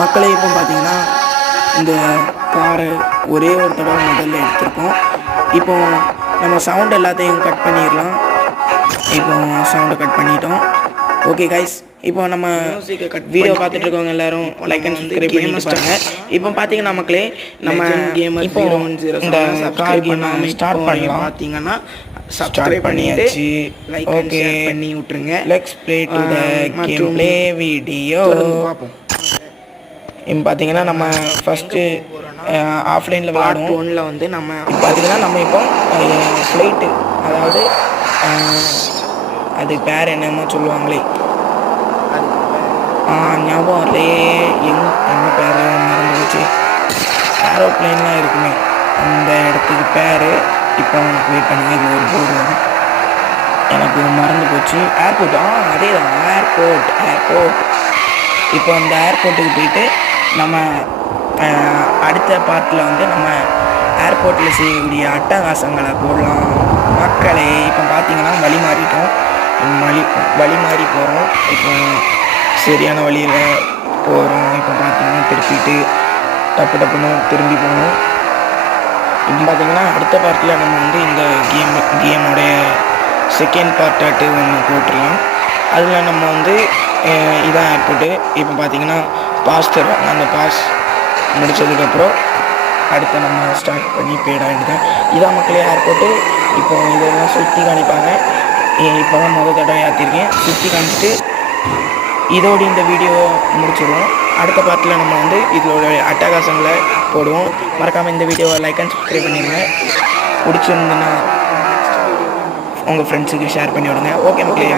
மக்களே இப்போ பார்த்தீங்கன்னா இந்த காரை ஒரே ஒரு தடவை முதல்ல எடுத்திருக்கோம். இப்போ நம்ம சவுண்ட் எல்லாத்தையும் கட் பண்ணிடலாம். இப்போ சவுண்டை கட் பண்ணிட்டோம். ஓகே கைஸ், இப்போ நம்ம வீடியோ பார்த்துட்டு இருக்கவங்க எல்லாரும் லைக் அண்ட் சப்ஸ்கிரைப் பண்ணி பாருங்க. இப்போ பார்த்தீங்கன்னா மக்களே நம்ம இப்போ இந்த கார் கேம் ஸ்டார்ட் பண்ணலாம். பார்த்தீங்கன்னா சப்ஸ்கிரைப் பண்ணியாச்சு, லைக் அண்ட் ஷேர் பண்ணி விட்டுருங்க. Let's play to the game play video. பார்ப்போம். இப்போ பார்த்தீங்கன்னா நம்ம ஃபஸ்ட்டு ஆஃப்லைனில் விளாடுவோம். ஒன்றில் வந்து நம்ம பார்த்தீங்கன்னா நம்ம இப்போ ஃப்ளைட்டு, அதாவது அது பேர் என்னமோ சொல்லுவாங்களே, ஞாபகம் வரலையே, என்ன பேர் மறந்து போச்சு. ஏரோப்ளைன்லாம் இருக்குமே அந்த இடத்துக்கு பேர். இப்போ வெயிட் பண்ணுங்க, இது ஒரு போர்டு வரும், எனக்கு மறந்து போச்சு. ஏர்போர்ட், அதே தான், ஏர்போர்ட். இப்போ அந்த ஏர்போர்ட்டுக்கு போயிட்டு நம்ம அடுத்த பார்ட்டில் வந்து நம்ம ஏர்போர்ட்டில் செய்யக்கூடிய அட்டகாசங்களை போடலாம். மக்களே இப்போ பார்த்தீங்கன்னா வழி மாறிட்டோம், வழி மாறி போகிறோம். இப்போ சரியான வழியில் போகிறோம். இப்போ பார்த்தீங்கன்னா திருப்பிட்டு டப்புன்னு திரும்பி போகணும். இப்போ பார்த்தீங்கன்னா அடுத்த பார்ட்டில் நம்ம வந்து இந்த கேமோடைய செகண்ட் பார்ட்டாட்டு ஒன்று போட்டுடலாம். அதில் நம்ம வந்து இதான் ஏர்போர்ட்டு. இப்போ பார்த்தீங்கன்னா பாஸ் தருவாங்க. அந்த பாஸ் முடித்ததுக்கப்புறம் அடுத்து நம்ம ஸ்டார்ட் பண்ணி போயிட வேண்டியதான். இதான் மக்களே ஏர்போர்ட்டு. இப்போ இதெல்லாம் சுற்றி காணிப்பாங்க. இப்போ தான் முதல் தடவை ஏற்றிருக்கேன். சுற்றி காமிச்சிட்டு இதோடு இந்த வீடியோ முடிச்சிடுவோம். அடுத்த பார்ட்டில் நம்ம வந்து இதோட அட்டகாசங்களை போடுவோம். மறக்காமல் இந்த வீடியோவை லைக் அண்ட் சப்ஸ்கிரைப் பண்ணிடுங்க. பிடிச்சிருந்துன்னா உங்கள் ஃப்ரெண்ட்ஸுக்கு ஷேர் பண்ணி விடுங்க. ஓகே மக்களே.